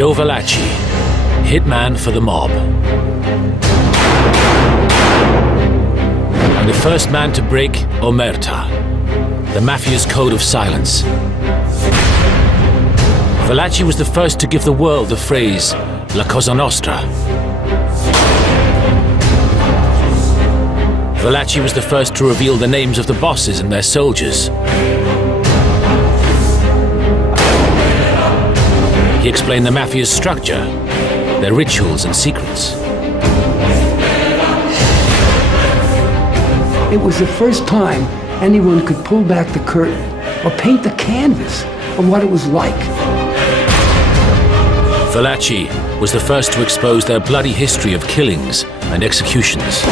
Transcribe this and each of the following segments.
Joe Valachi, hitman for the mob. And the first man to break Omerta, the Mafia's code of silence. Valachi was the first to give the world the phrase, La Cosa Nostra. Valachi was the first to reveal the names of the bosses and their soldiers. He explained the Mafia's structure, their rituals and secrets. It was the first time anyone could pull back the curtain or paint the canvas of what it was like. Valachi was the first to expose their bloody history of killings and executions.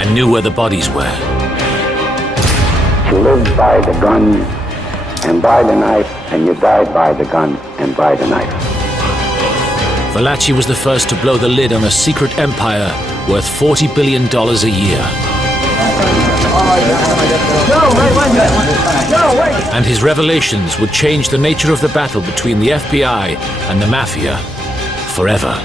And knew where the bodies were. You lived by the gun and by the knife, and you died by the gun and by the knife. Valachi was the first to blow the lid on a secret empire worth $40 billion a year. And his revelations would change the nature of the battle between the FBI and the Mafia forever.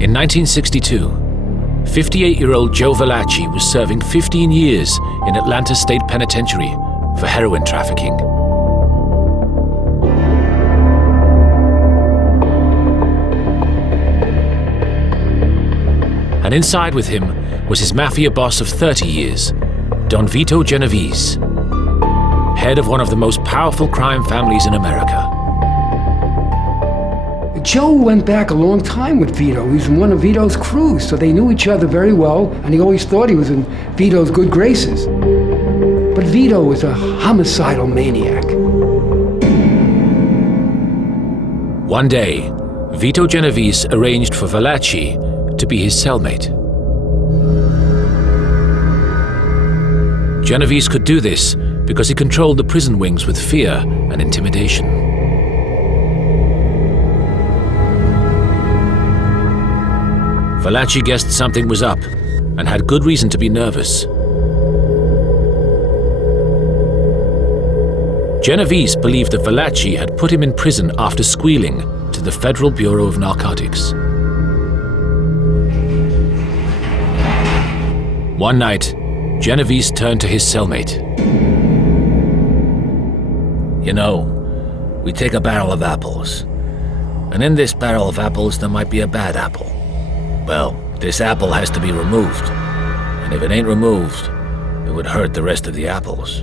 In 1962, 58-year-old Joe Valachi was serving 15 years in Atlanta State Penitentiary for heroin trafficking. And inside with him was his Mafia boss of 30 years, Don Vito Genovese, head of one of the most powerful crime families in America. Joe went back a long time with Vito. He was in one of Vito's crews, so they knew each other very well, and he always thought he was in Vito's good graces. But Vito was a homicidal maniac. One day, Vito Genovese arranged for Valachi to be his cellmate. Genovese could do this because he controlled the prison wings with fear and intimidation. Valachi guessed something was up and had good reason to be nervous. Genovese believed that Valachi had put him in prison after squealing to the Federal Bureau of Narcotics. One night, Genovese turned to his cellmate. You know, we take a barrel of apples, and in this barrel of apples there might be a bad apple. Well, this apple has to be removed, and if it ain't removed, it would hurt the rest of the apples.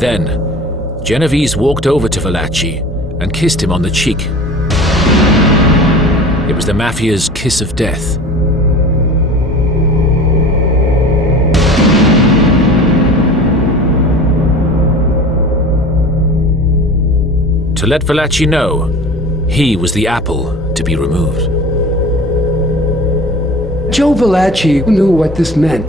Then, Genovese walked over to Valachi and kissed him on the cheek. It was the Mafia's kiss of death. To let Valachi know, he was the apple to be removed. Joe Valachi knew what this meant.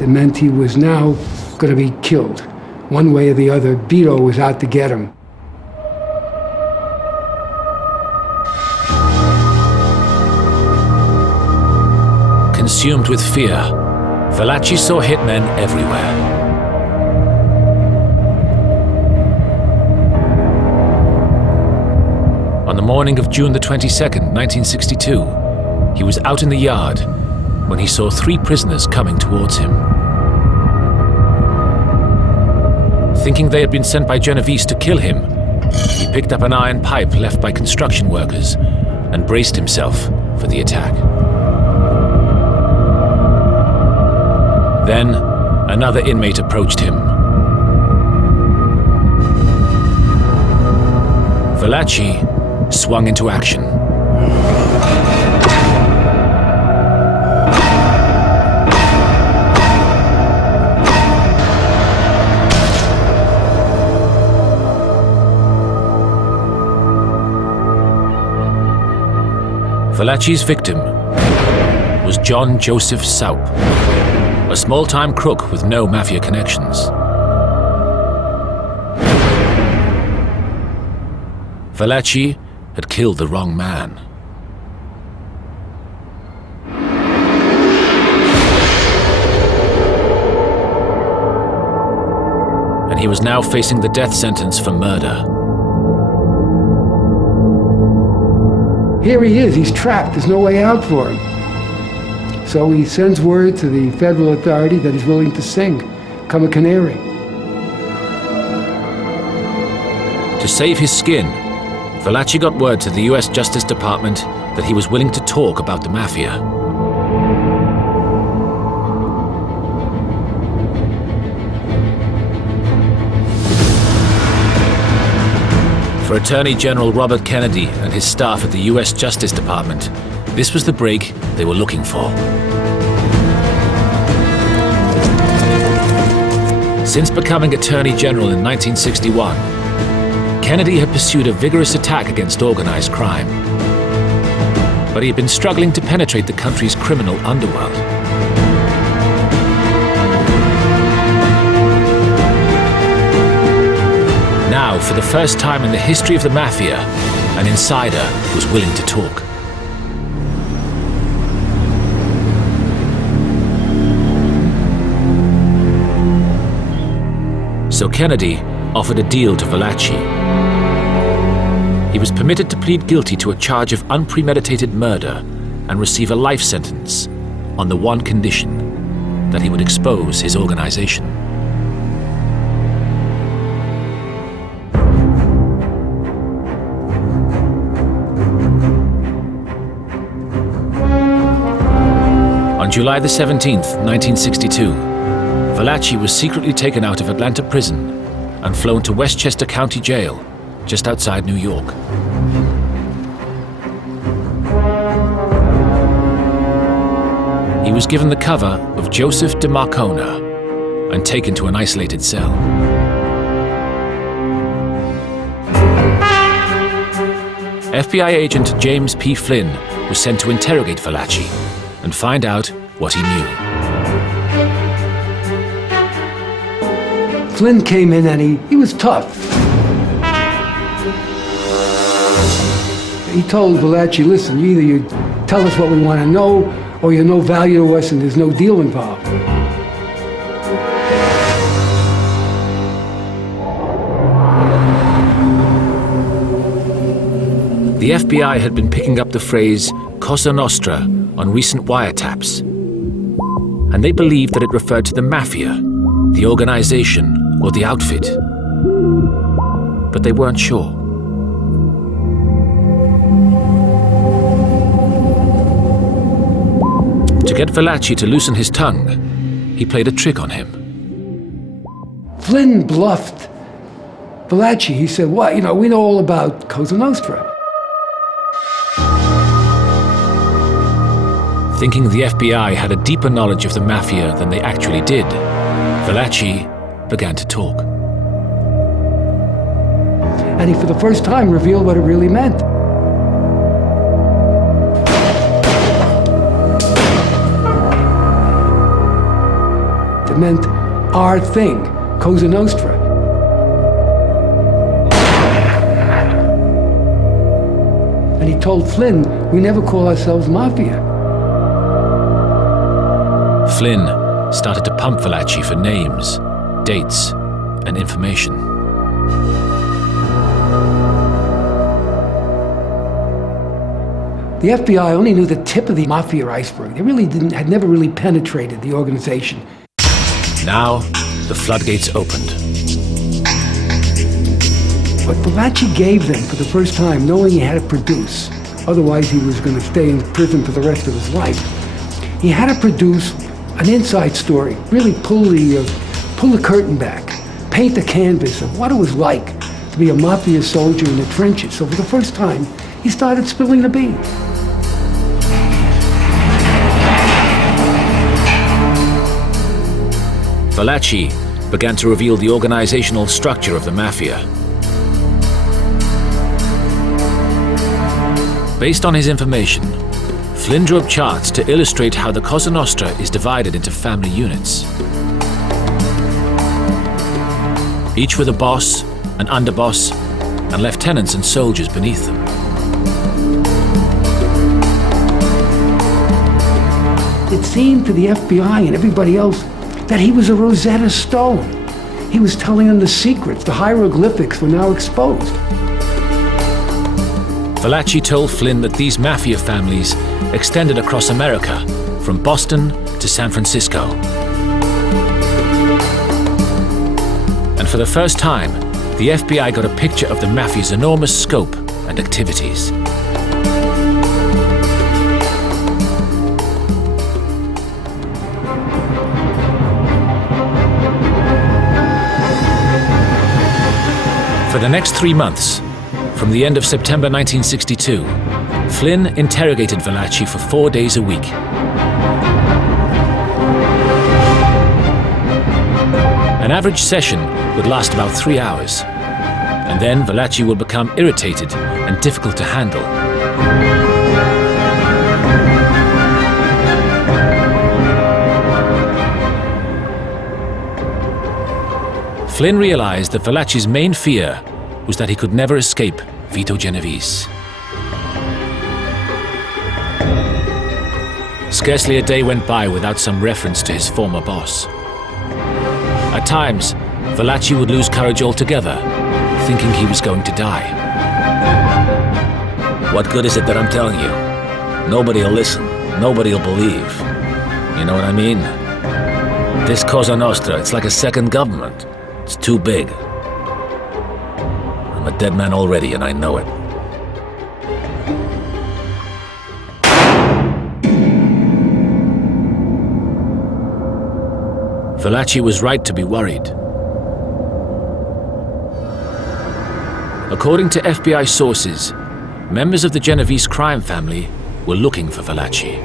It meant he was now going to be killed. One way or the other, Vito was out to get him. Consumed with fear, Valachi saw hitmen everywhere. On the morning of June the 22nd, 1962, he was out in the yard when he saw 3 prisoners coming towards him. Thinking they had been sent by Genovese to kill him, he picked up an iron pipe left by construction workers and braced himself for the attack. Then, another inmate approached him. Valachi swung into action. Valachi's victim was John Joseph Saup, a small-time crook with no Mafia connections. Valachi had killed the wrong man. And he was now facing the death sentence for murder. Here he is, he's trapped, there's no way out for him. So he sends word to the federal authority that he's willing to sing, come a canary. To save his skin, Valachi got word to the US Justice Department that he was willing to talk about the Mafia. For Attorney General Robert Kennedy and his staff at the US Justice Department, this was the break they were looking for. Since becoming Attorney General in 1961, Kennedy had pursued a vigorous attack against organized crime. But he had been struggling to penetrate the country's criminal underworld. Now, for the first time in the history of the Mafia, an insider was willing to talk. So Kennedy offered a deal to Valachi. He was permitted to plead guilty to a charge of unpremeditated murder and receive a life sentence on the one condition that he would expose his organization. On July the 17th, 1962, Valachi was secretly taken out of Atlanta prison and flown to Westchester County Jail, just outside New York. He was given the cover of Joseph DeMarcona and taken to an isolated cell. FBI agent James P. Flynn was sent to interrogate Valachi and find out what he knew. Flynn came in and he was tough. He told Valachi, listen, either you tell us what we want to know, or you're no value to us and there's no deal involved. The FBI had been picking up the phrase Cosa Nostra on recent wiretaps, and they believed that it referred to the Mafia, the organization, or the outfit. But they weren't sure. To get Valachi to loosen his tongue, he played a trick on him. Flynn bluffed Valachi. He said, what, we know all about Cosa Nostra. Thinking the FBI had a deeper knowledge of the Mafia than they actually did, Valachi began to talk. And he, for the first time, revealed what it really meant. It meant our thing, Cosa Nostra. And he told Flynn, we never call ourselves Mafia. Flynn started to pump Valachi for names, dates, and information. The FBI only knew the tip of the Mafia iceberg. They really had never really penetrated the organization. Now, the floodgates opened. What Valachi gave them for the first time, knowing he had to produce, otherwise he was going to stay in prison for the rest of his life, he had to produce an inside story, really pull the curtain back, paint the canvas of what it was like to be a Mafia soldier in the trenches. So for the first time, he started spilling the beans. Valachi began to reveal the organizational structure of the Mafia. Based on his information, Flynn drew up charts to illustrate how the Cosa Nostra is divided into family units. Each with a boss, an underboss, and lieutenants and soldiers beneath them. It seemed to the FBI and everybody else that he was a Rosetta Stone. He was telling them the secrets. The hieroglyphics were now exposed. Valachi told Flynn that these Mafia families extended across America, from Boston to San Francisco. And for the first time, the FBI got a picture of the Mafia's enormous scope and activities. For the next 3 months, from the end of September 1962, Flynn interrogated Valachi for 4 days a week. An average session would last about 3 hours, and then Valachi would become irritated and difficult to handle. Flynn realized that Valachi's main fear was that he could never escape Vito Genovese. Scarcely a day went by without some reference to his former boss. At times, Valachi would lose courage altogether, thinking he was going to die. What good is it that I'm telling you? Nobody'll listen. Nobody'll believe. You know what I mean? This Cosa Nostra, it's like a second government. It's too big. I'm a dead man already, and I know it. Valachi was right to be worried. According to FBI sources, members of the Genovese crime family were looking for Valachi.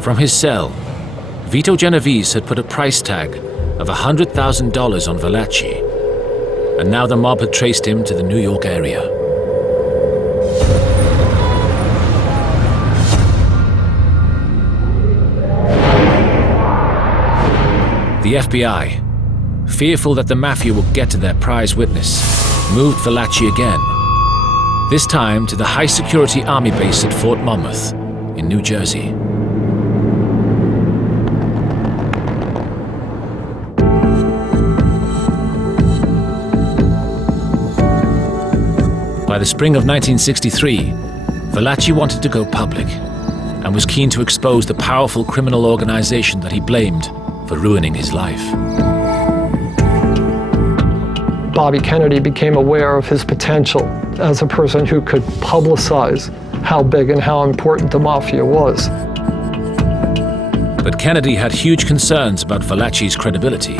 From his cell, Vito Genovese had put a price tag of $100,000 on Valachi, and now the mob had traced him to the New York area. The FBI, fearful that the Mafia would get to their prize witness, moved Valachi again, this time to the high-security army base at Fort Monmouth in New Jersey. By the spring of 1963, Valachi wanted to go public and was keen to expose the powerful criminal organization that he blamed for ruining his life. Bobby Kennedy became aware of his potential as a person who could publicize how big and how important the Mafia was. But Kennedy had huge concerns about Valachi's credibility.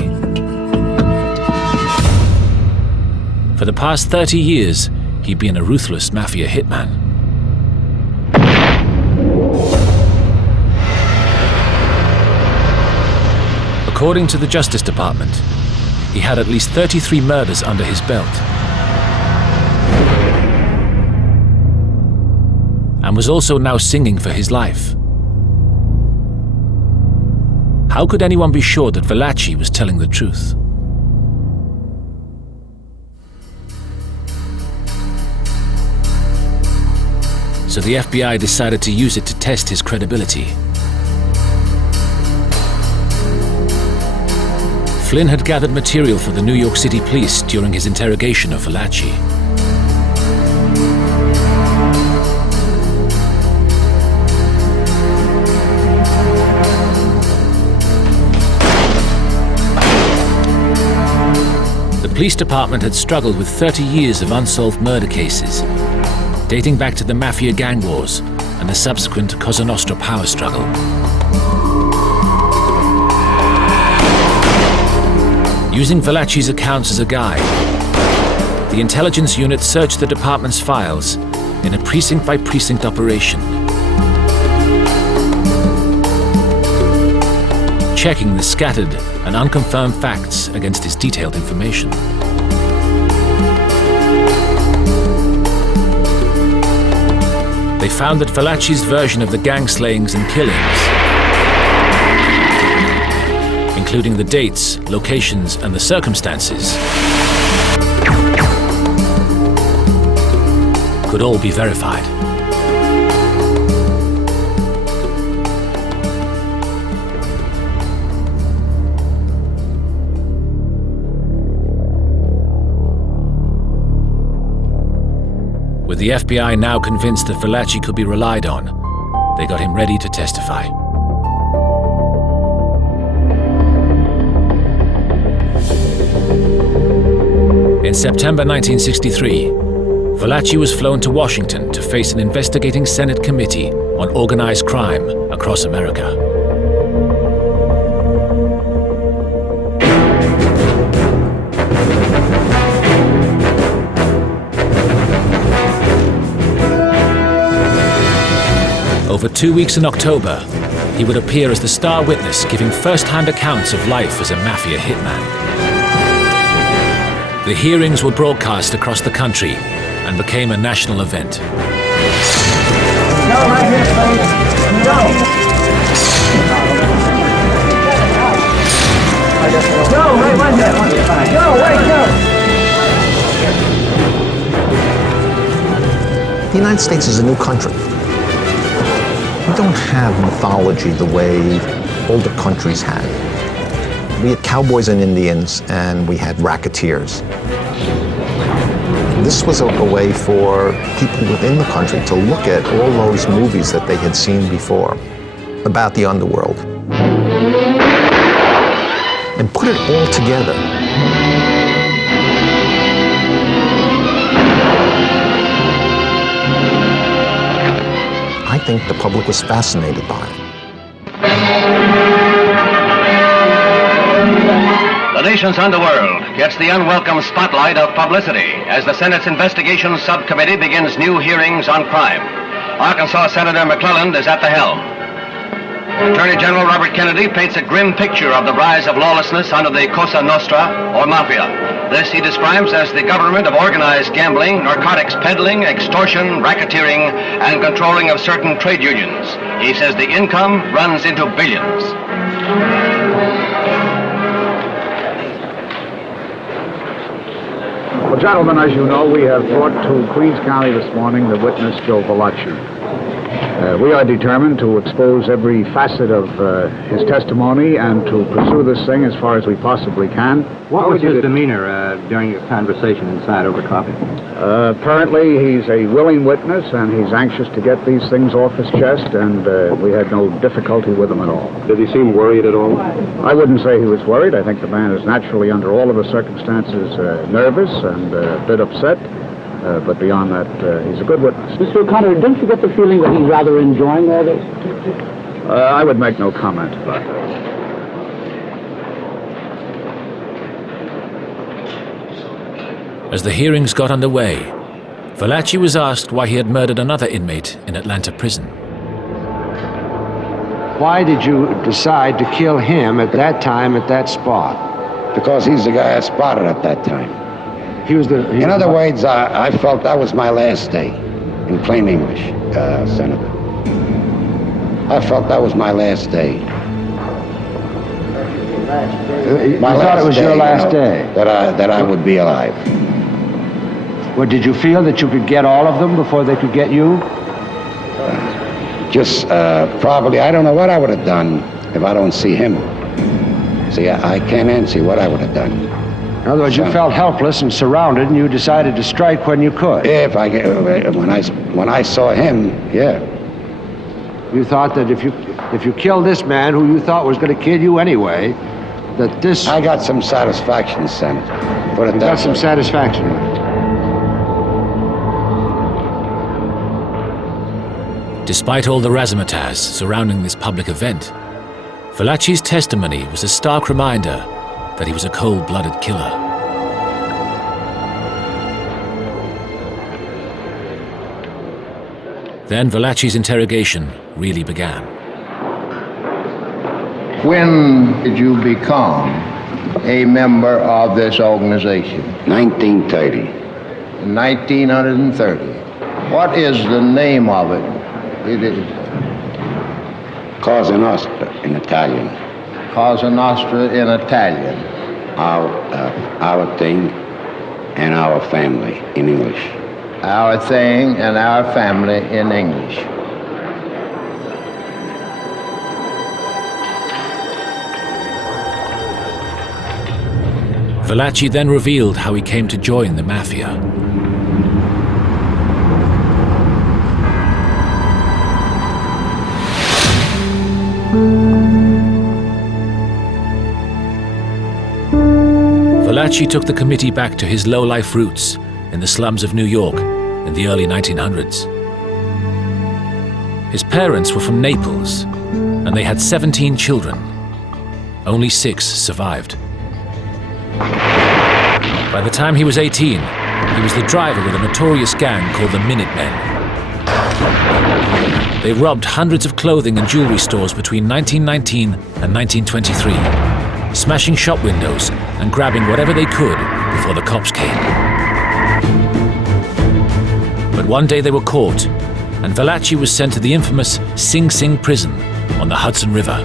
For the past 30 years, he'd been a ruthless Mafia hitman. According to the Justice Department, he had at least 33 murders under his belt, and was also now singing for his life. How could anyone be sure that Valachi was telling the truth? So the FBI decided to use it to test his credibility. Flynn had gathered material for the New York City police during his interrogation of Valachi. The police department had struggled with 30 years of unsolved murder cases, dating back to the Mafia gang wars and the subsequent Cosa Nostra power struggle. Using Valachi's accounts as a guide, the intelligence unit searched the department's files in a precinct-by-precinct operation, checking the scattered and unconfirmed facts against his detailed information. They found that Valachi's version of the gang slayings and killings, including the dates, locations, and the circumstances, could all be verified. With the FBI now convinced that Valachi could be relied on, they got him ready to testify. In September 1963, Valachi was flown to Washington to face an investigating Senate committee on organized crime across America. Over 2 weeks in October, he would appear as the star witness giving first-hand accounts of life as a Mafia hitman. The hearings were broadcast across the country and became a national event. No, right here, please. No. No, wait, one minute. No, wait, no. The United States is a new country. We don't have mythology the way older countries had. We had cowboys and Indians, and we had racketeers. This was a way for people within the country to look at all those movies that they had seen before about the underworld and put it all together. I think the public was fascinated by it. The nation's underworld gets the unwelcome spotlight of publicity as the Senate's Investigation Subcommittee begins new hearings on crime. Arkansas Senator McClelland is at the helm. Attorney General Robert Kennedy paints a grim picture of the rise of lawlessness under the Cosa Nostra, or Mafia. This he describes as the government of organized gambling, narcotics peddling, extortion, racketeering, and controlling of certain trade unions. He says the income runs into billions. Well, gentlemen, as you know, we have brought to Queens County this morning the witness, Joe Valachi. We are determined to expose every facet of his testimony and to pursue this thing as far as we possibly can. What was his demeanor during your conversation inside over coffee? Apparently, he's a willing witness, and he's anxious to get these things off his chest, and we had no difficulty with him at all. Did he seem worried at all? I wouldn't say he was worried. I think the man is naturally, under all of the circumstances, nervous and a bit upset. But beyond that, he's a good witness. Mr. O'Connor, don't you get the feeling that he's rather enjoying all this? I would make no comment about that. As the hearings got underway, Valachi was asked why he had murdered another inmate in Atlanta prison. Why did you decide to kill him at that time, at that spot? Because he's the guy I spotted at that time. He was the... In other words, I felt that was my last day, in plain English, Senator. I felt that was my last day. You thought it was your last day? That I would be alive. Well, did you feel that you could get all of them before they could get you? Just probably, I don't know what I would have done if I don't see him. See, I can't answer what I would have done. In other words, you felt helpless and surrounded, and you decided to strike when you could. If I when I saw him, yeah. You thought that if you killed this man, who you thought was going to kill you anyway, that this... I got some satisfaction, Senator. Put it that way. You got some satisfaction. Despite all the razzmatazz surrounding this public event, Valachi's testimony was a stark reminder that he was a cold-blooded killer. Then Valachi's interrogation really began. When did you become a member of this organization? 1930. 1930. What is the name of it? It is Cosa Nostra in Italian. Cosa Nostra in Italian. Our thing and our family in English. Our thing and our family in English. Valachi then revealed how he came to join the Mafia. Valachi took the committee back to his low-life roots in the slums of New York in the early 1900s. His parents were from Naples, and they had 17 children. Only 6 survived. By the time he was 18, he was the driver with a notorious gang called the Minutemen. They robbed hundreds of clothing and jewelry stores between 1919 and 1923, smashing shop windows and grabbing whatever they could before the cops came. But one day they were caught, and Valachi was sent to the infamous Sing Sing prison on the Hudson River.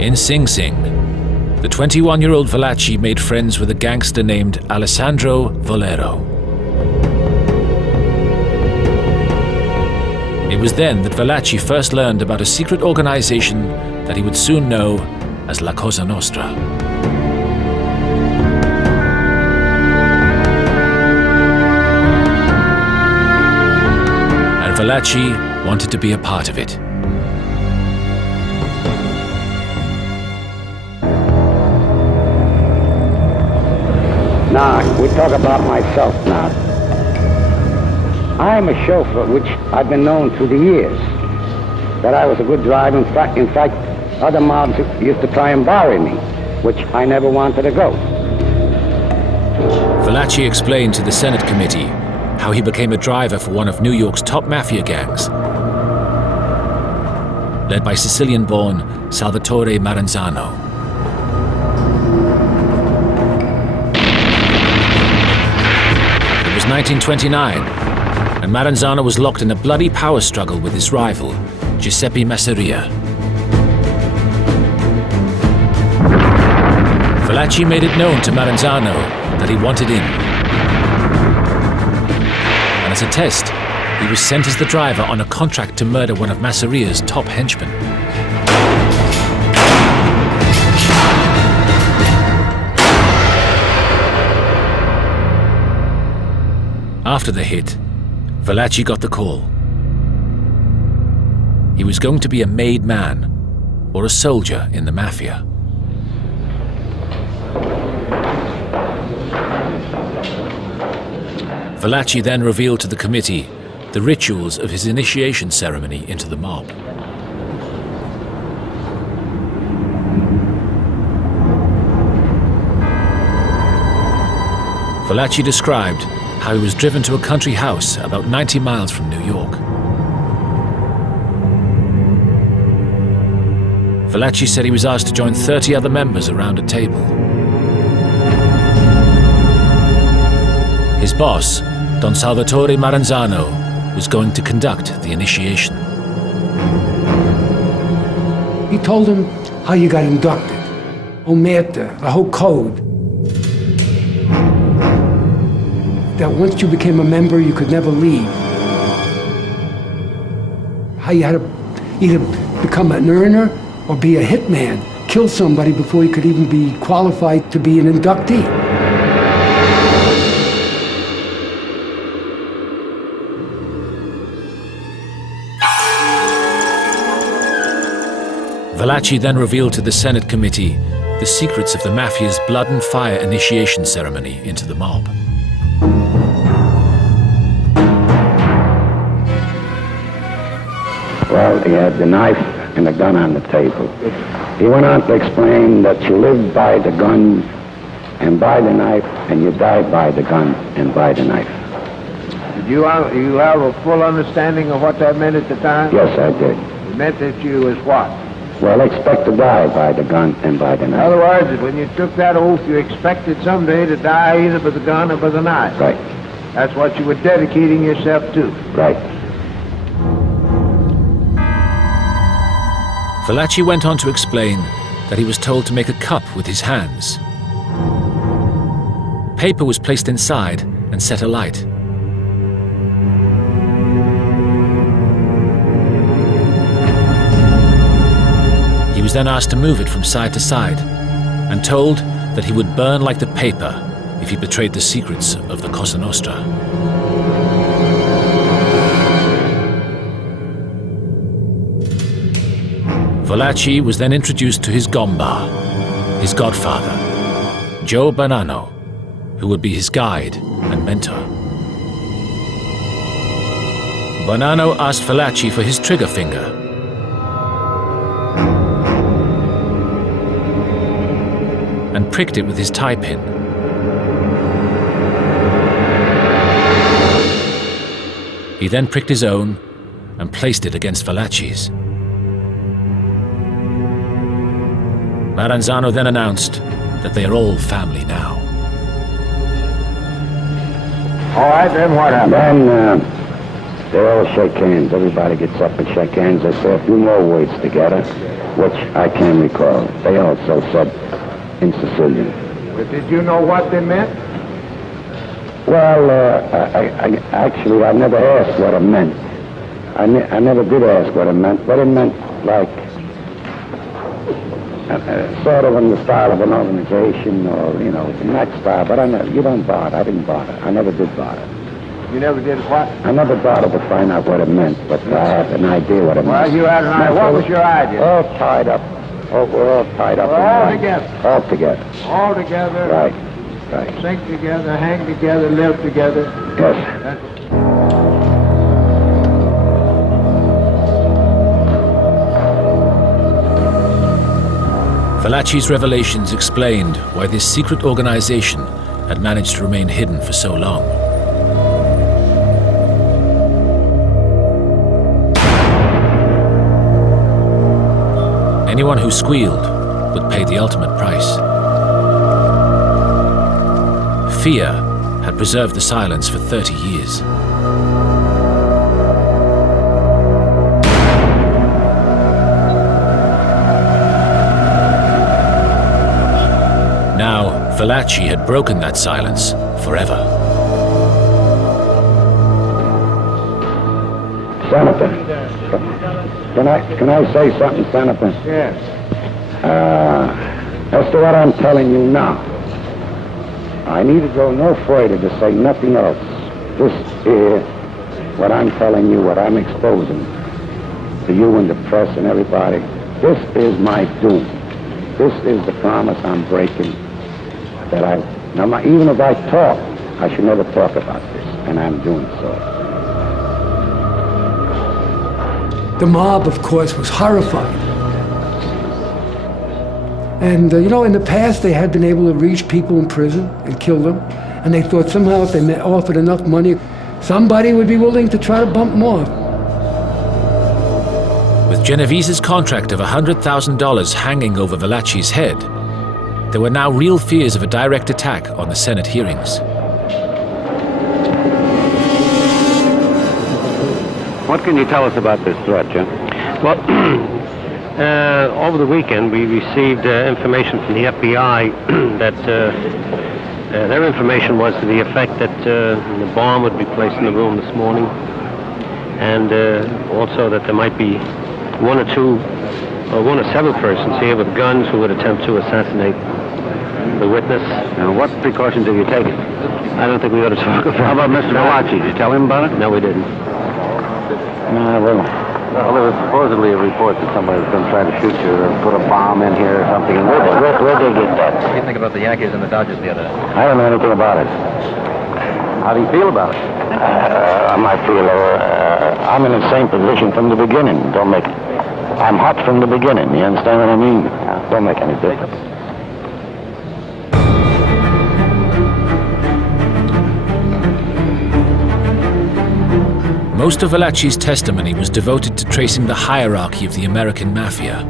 In Sing Sing, the 21-year-old Valachi made friends with a gangster named Alessandro Volero. It was then that Valachi first learned about a secret organization that he would soon know as La Cosa Nostra. And Valachi wanted to be a part of it. Now, we talk about myself now. I'm a chauffeur, which I've been known through the years, that I was a good driver. In fact, other mobs used to try and borrow me, which I never wanted to go. Valachi explained to the Senate committee how he became a driver for one of New York's top mafia gangs, led by Sicilian-born Salvatore Maranzano. It was 1929, and Maranzano was locked in a bloody power struggle with his rival, Giuseppe Masseria. Valachi made it known to Maranzano that he wanted in. And as a test, he was sent as the driver on a contract to murder one of Masseria's top henchmen. After the hit, Valachi got the call. He was going to be a made man or a soldier in the Mafia. Valachi then revealed to the committee the rituals of his initiation ceremony into the mob. Valachi described how he was driven to a country house about 90 miles from New York. Valachi said he was asked to join 30 other members around a table. His boss, Don Salvatore Maranzano, was going to conduct the initiation. He told him how you got inducted, Omerta, the whole code. That once you became a member, you could never leave. How you had to either become an earner or be a hitman, kill somebody before you could even be qualified to be an inductee. Valachi then revealed to the Senate committee the secrets of the Mafia's blood and fire initiation ceremony into the mob. Well, he had the knife and the gun on the table. He went on to explain that you live by the gun and by the knife, and you die by the gun and by the knife. Did you have a full understanding of what that meant at the time? Yes, I did. It meant that you was what? Well, they expect to die by the gun and by the In knife. other words, when you took that oath, you expected someday to die either by the gun or by the knife. Right, That's what you were dedicating yourself to. right. Valachi went on to explain that he was told to make a cup with his hands. Paper was placed inside and set alight. He was then asked to move it from side to side and told that he would burn like the paper if he betrayed the secrets of the Cosa Nostra. Valachi was then introduced to his gomba, his godfather, Joe Bonanno, who would be his guide and mentor. Bonanno asked Valachi for his trigger finger. And pricked it with his tie pin. He then pricked his own and placed it against Valachi's. Maranzano then announced that they are all family now. All right, then what happened? Then they all shake hands. Everybody gets up and shake hands. They say a few more words together, which I can't recall. They also said in Sicilian. But did you know what they meant? Well, I never asked what it meant. I never did ask what it meant, but it meant like sort of in the style of an organization, or in that style. But you don't bother. I didn't bother. I never did bother. You never did what? I never bothered to find out what it meant, but I had an idea what it meant. Well, you had an idea. What was your idea? All tied up. Oh, we're all tied up. All together. All together. All together. Right. Right. Sink together, hang together, live together. Yes. Valachi's revelations explained why this secret organization had managed to remain hidden for so long. Anyone who squealed would pay the ultimate price. Fear had preserved the silence for 30 years. Now, Valachi had broken that silence forever. Senator, can I say something, Senator? Yes. As to what I'm telling you now, I need to go no further to say nothing else. This is what I'm telling you, what I'm exposing to you and the press and everybody. This is my doom. This is the promise I'm breaking. That even if I talk, I should never talk about this, and I'm doing so. The mob, of course, was horrified. And, in the past, they had been able to reach people in prison and kill them. And they thought somehow if they offered enough money, somebody would be willing to try to bump them off. With Genovese's contract of $100,000 hanging over Valachi's head, there were now real fears of a direct attack on the Senate hearings. What can you tell us about this threat, Jim? Well, over the weekend we received information from the FBI that their information was to the effect that the bomb would be placed in the room this morning, and also that there might be one or several persons here with guns who would attempt to assassinate the witness. Now, what precautions have you taken? I don't think we ought to talk about it. How about Mr. Valachi? Did you tell him about it? No, we didn't. Well, there was supposedly a report that somebody's been trying to shoot you or put a bomb in here or something. Where'd they get that? What do you think about the Yankees and the Dodgers the other day? I don't know anything about it. How do you feel about it? I feel I'm in the same position from the beginning. I'm hot from the beginning. You understand what I mean? Don't make any difference. Most of Valachi's testimony was devoted to tracing the hierarchy of the American Mafia.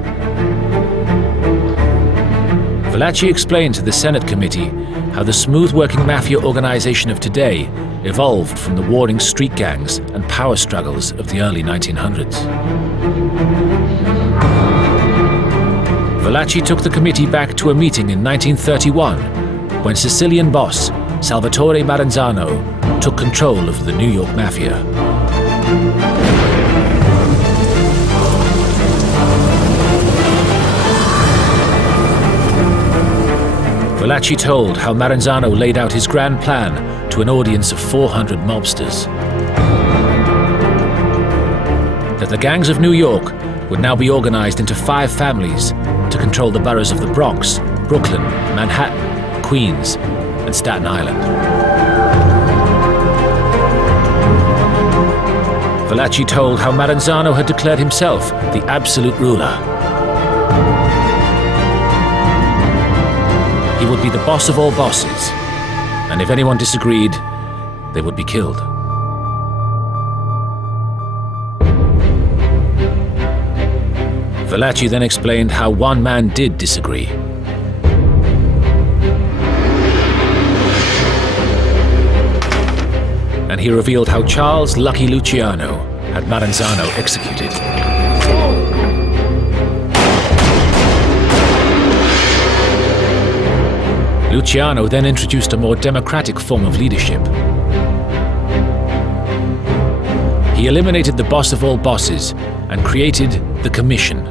Valachi explained to the Senate committee how the smooth-working Mafia organization of today evolved from the warring street gangs and power struggles of the early 1900s. Valachi took the committee back to a meeting in 1931 when Sicilian boss Salvatore Maranzano took control of the New York Mafia. Valachi told how Maranzano laid out his grand plan to an audience of 400 mobsters. That the gangs of New York would now be organized into 5 families to control the boroughs of the Bronx, Brooklyn, Manhattan, Queens, and Staten Island. Valachi told how Maranzano had declared himself the absolute ruler. He would be the boss of all bosses, and if anyone disagreed, they would be killed. Valachi then explained how one man did disagree. And he revealed how Charles Lucky Luciano had Maranzano executed. Luciano then introduced a more democratic form of leadership. He eliminated the boss of all bosses and created the Commission,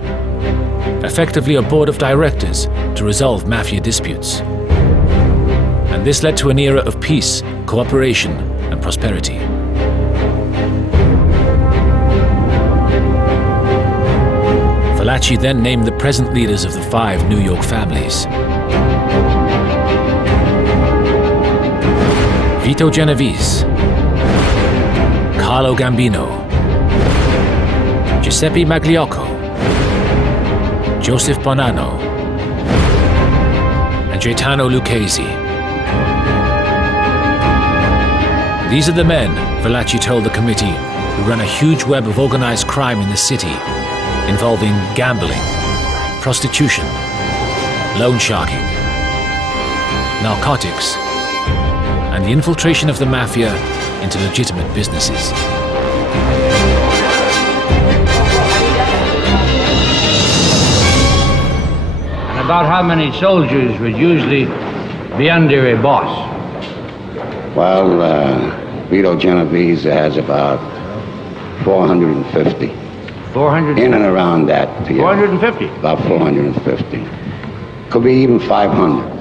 effectively a board of directors to resolve Mafia disputes. And this led to an era of peace, cooperation, and prosperity. Valachi then named the present leaders of the 5 New York families. Vito Genovese, Carlo Gambino, Giuseppe Magliocco, Joseph Bonanno, and Gaetano Lucchesi. These are the men, Valachi told the committee, who run a huge web of organized crime in the city, involving gambling, prostitution, loan sharking, narcotics, and the infiltration of the Mafia into legitimate businesses. And about how many soldiers would usually be under a boss? Well, Vito Genovese has about 450. 450? In and around that. Yeah. 450? About 450. Could be even 500.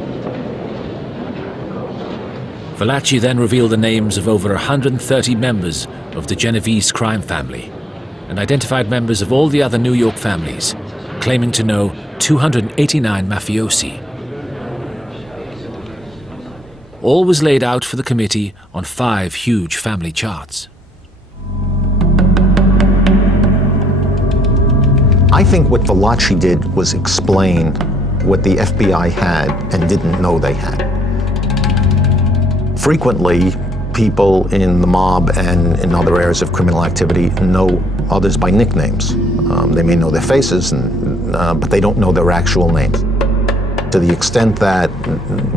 Valachi then revealed the names of over 130 members of the Genovese crime family and identified members of all the other New York families, claiming to know 289 mafiosi. All was laid out for the committee on 5 huge family charts. I think what Valachi did was explain what the FBI had and didn't know they had. Frequently, people in the mob and in other areas of criminal activity know others by nicknames. They may know their faces, but they don't know their actual names. To the extent that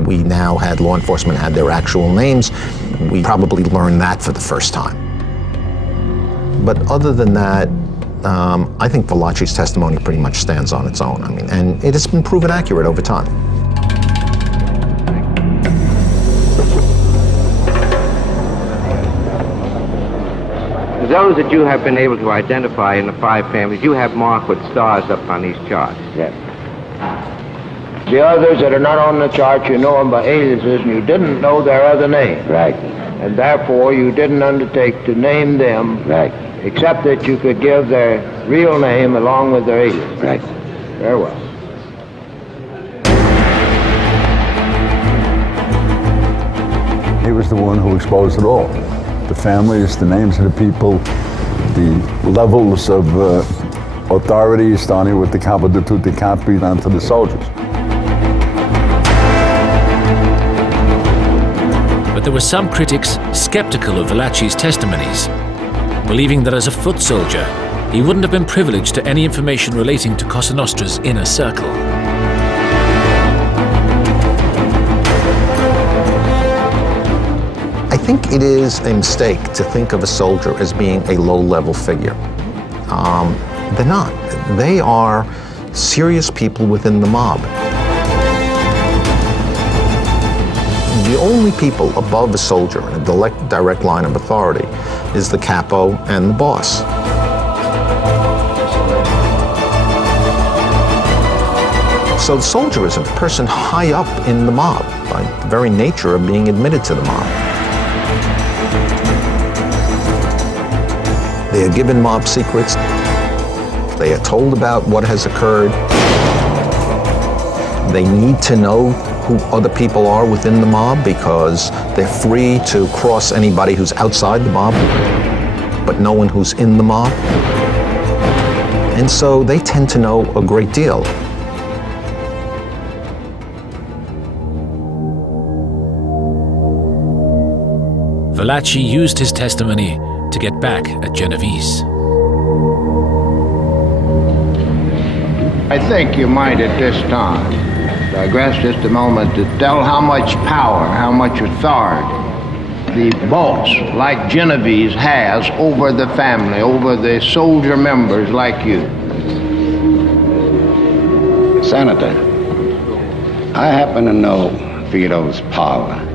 we now had law enforcement had their actual names, we probably learned that for the first time. But other than that, I think Valachi's testimony pretty much stands on its own. And it has been proven accurate over time. Those that you have been able to identify in the 5 families, you have marked with stars up on these charts. Yes. The others that are not on the chart, you know them by aliases, and you didn't know their other names. Right. And therefore, you didn't undertake to name them. Right. Except that you could give their real name along with their alias. Right. Very well. He was the one who exposed it all. The families, the names of the people, the levels of authority, starting with the capo di tutti i capi down to the soldiers. But there were some critics skeptical of Valachi's testimonies. believing that as a foot soldier, he wouldn't have been privileged to any information relating to Cosa Nostra's inner circle. I think it is a mistake to think of a soldier as being a low-level figure. They're not. They are serious people within the mob. The only people above a soldier in a direct line of authority is the capo and the boss. So the soldier is a person high up in the mob by the very nature of being admitted to the mob. They are given mob secrets. They are told about what has occurred. They need to know who other people are within the mob because they're free to cross anybody who's outside the mob, but no one who's in the mob. And so they tend to know a great deal. Valachi used his testimony to get back at Genovese. I think you might at this time digress just a moment to tell how much power, how much authority the boss, like Genovese, has over the family, over the soldier members like you. Senator, I happen to know Vito's power.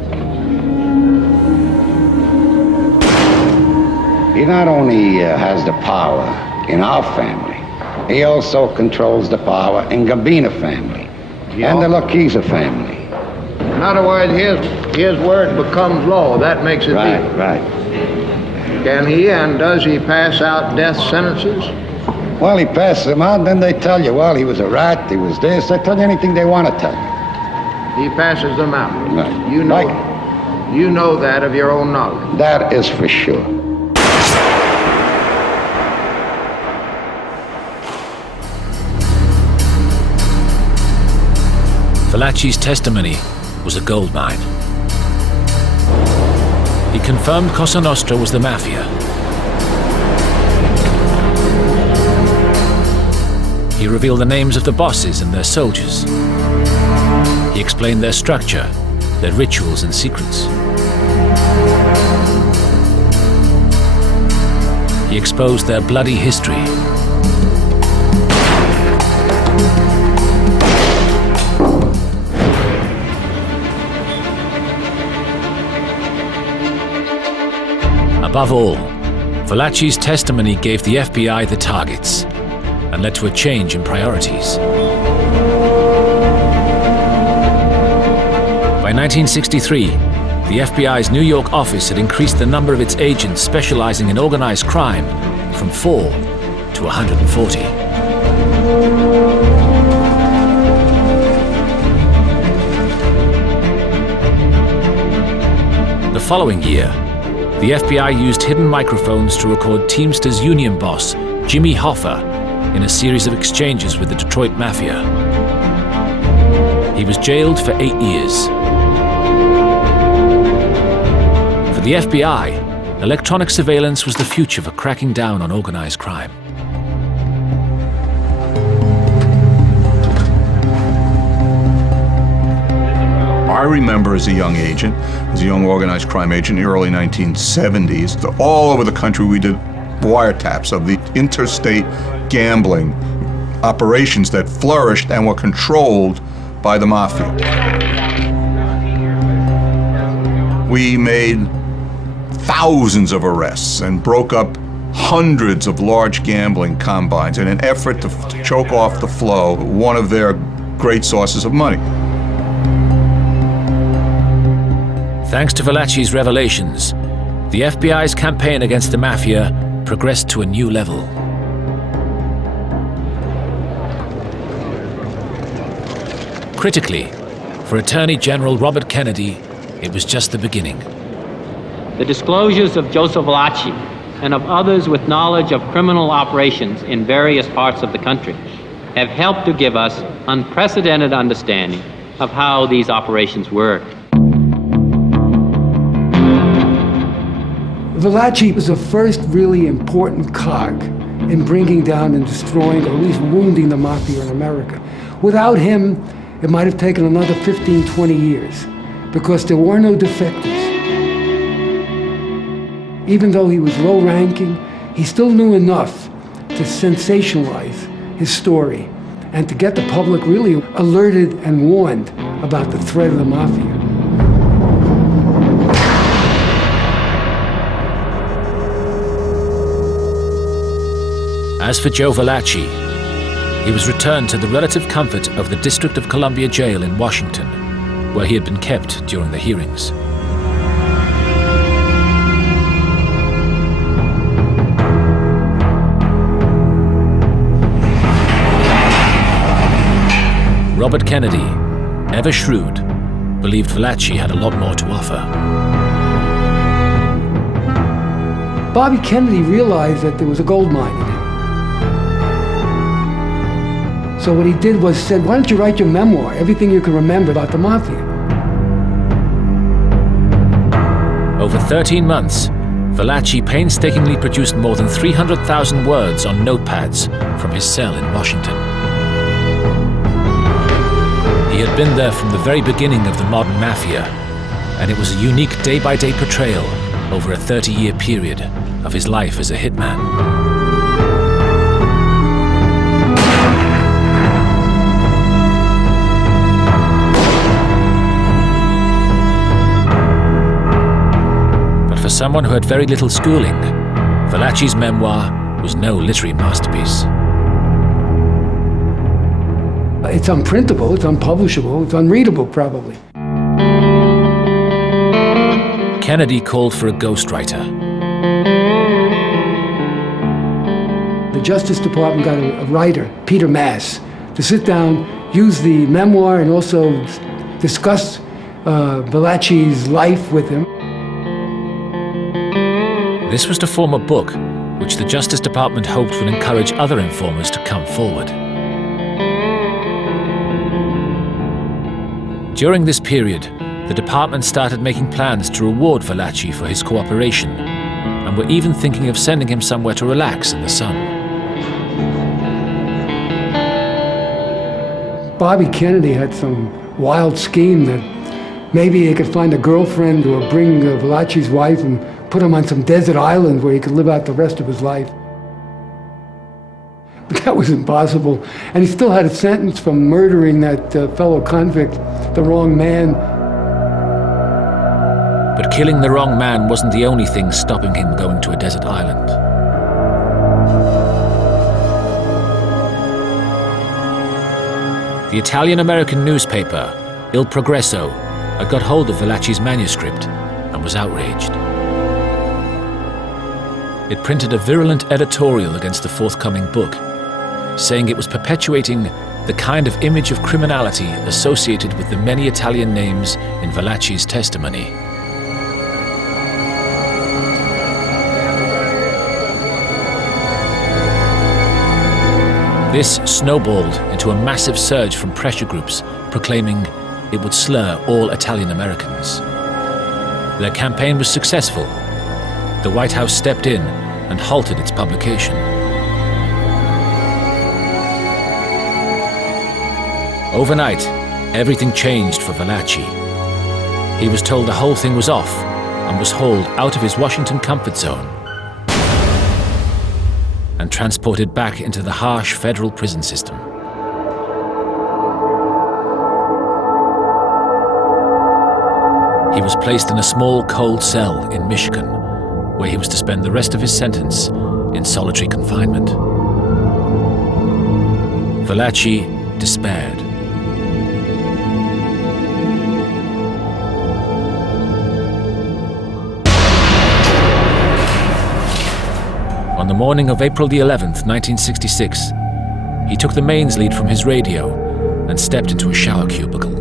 He not only has the power in our family, he also controls the power in Gabina family and the Lucchese family. In other words, his word becomes law. That makes it legal. Right. Can he and does he pass out death sentences? Well, he passes them out, and then they tell you, well, he was a rat, he was this. They tell you anything they want to tell you. He passes them out. Right. You know that of your own knowledge. That is for sure. Valachi's testimony was a goldmine. He confirmed Cosa Nostra was the Mafia. He revealed the names of the bosses and their soldiers. He explained their structure, their rituals and secrets. He exposed their bloody history. Above all, Valachi's testimony gave the FBI the targets and led to a change in priorities. By 1963, the FBI's New York office had increased the number of its agents specializing in organized crime from 4 to 140. The following year, the FBI used hidden microphones to record Teamsters union boss Jimmy Hoffa in a series of exchanges with the Detroit Mafia. He was jailed for 8 years. For the FBI, electronic surveillance was the future for cracking down on organized crime. I remember as a young agent, as a young organized crime agent in the early 1970s, all over the country we did wiretaps of the interstate gambling operations that flourished and were controlled by the Mafia. We made thousands of arrests and broke up hundreds of large gambling combines in an effort to choke off the flow, one of their great sources of money. Thanks to Valachi's revelations, the FBI's campaign against the Mafia progressed to a new level. Critically, for Attorney General Robert Kennedy, it was just the beginning. The disclosures of Joseph Valachi and of others with knowledge of criminal operations in various parts of the country have helped to give us unprecedented understanding of how these operations work. Valachi was the first really important cog in bringing down and destroying, or at least wounding, the Mafia in America. Without him, it might have taken another 15, 20 years, because there were no defectors. Even though he was low-ranking, he still knew enough to sensationalize his story and to get the public really alerted and warned about the threat of the Mafia. As for Joe Valachi, he was returned to the relative comfort of the District of Columbia Jail in Washington, where he had been kept during the hearings. Robert Kennedy, ever shrewd, believed Valachi had a lot more to offer. Bobby Kennedy realized that there was a gold mine in him. So what he did was said, why don't you write your memoir, everything you can remember about the Mafia? Over 13 months, Valachi painstakingly produced more than 300,000 words on notepads from his cell in Washington. He had been there from the very beginning of the modern Mafia, and it was a unique day-by-day portrayal over a 30-year period of his life as a hitman. But for someone who had very little schooling, Valachi's memoir was no literary masterpiece. It's unprintable, it's unpublishable, it's unreadable probably. Kennedy called for a ghostwriter. The Justice Department got a writer, Peter Mass, to sit down, use the memoir, and also discuss Valachi's life with him. This was to form a book which the Justice Department hoped would encourage other informers to come forward. During this period, the department started making plans to reward Valachi for his cooperation, and were even thinking of sending him somewhere to relax in the sun. Bobby Kennedy had some wild scheme that maybe he could find a girlfriend or bring Valachi's wife and put him on some desert island where he could live out the rest of his life. But that was impossible. And he still had a sentence from murdering that fellow convict, the wrong man. But killing the wrong man wasn't the only thing stopping him going to a desert island. The Italian-American newspaper, Il Progresso, had got hold of Valachi's manuscript and was outraged. It printed a virulent editorial against the forthcoming book, saying it was perpetuating the kind of image of criminality associated with the many Italian names in Valachi's testimony. This snowballed into a massive surge from pressure groups proclaiming it would slur all Italian Americans. Their campaign was successful. The White House stepped in and halted its publication. Overnight, everything changed for Valachi. He was told the whole thing was off and was hauled out of his Washington comfort zone and transported back into the harsh federal prison system. He was placed in a small cold cell in Michigan, where he was to spend the rest of his sentence in solitary confinement. Valachi despaired. On the morning of April the 11th, 1966, he took the mains lead from his radio and stepped into a shower cubicle.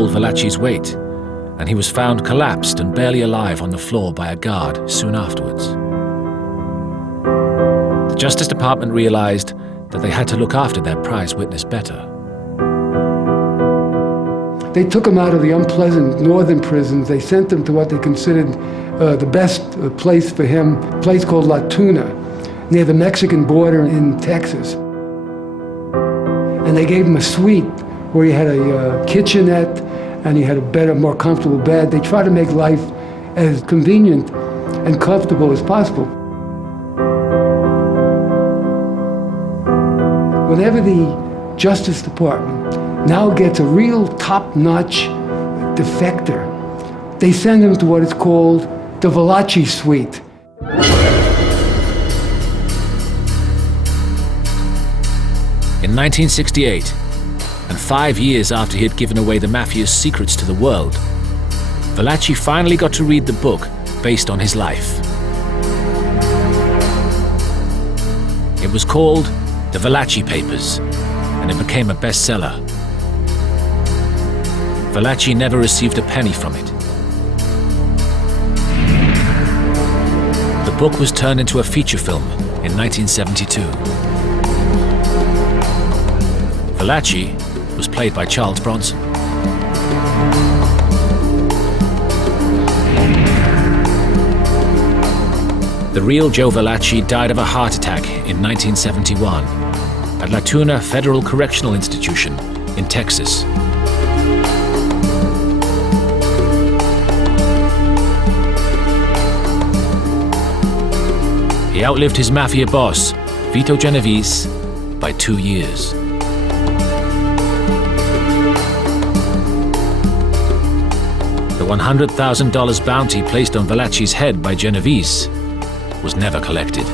hold Valachi's weight, and he was found collapsed and barely alive on the floor by a guard soon afterwards. The Justice Department realized that they had to look after their prize witness better. They took him out of the unpleasant northern prisons. They sent him to what they considered the best place for him, a place called La Tuna, near the Mexican border in Texas. And they gave him a suite where he had a kitchenette and he had a better, more comfortable bed. They tried to make life as convenient and comfortable as possible. Whenever the Justice Department now gets a real top-notch defector, they send him to what is called the Valachi suite. In 1968, and 5 years after he had given away the Mafia's secrets to the world, Valachi finally got to read the book based on his life. It was called The Valachi Papers, and it became a bestseller. Valachi never received a penny from it. The book was turned into a feature film in 1972. Valachi was played by Charles Bronson. The real Joe Valachi died of a heart attack in 1971 at La Tuna Federal Correctional Institution in Texas. He outlived his Mafia boss, Vito Genovese, by 2 years. The $100,000 bounty placed on Valachi's head by Genovese was never collected.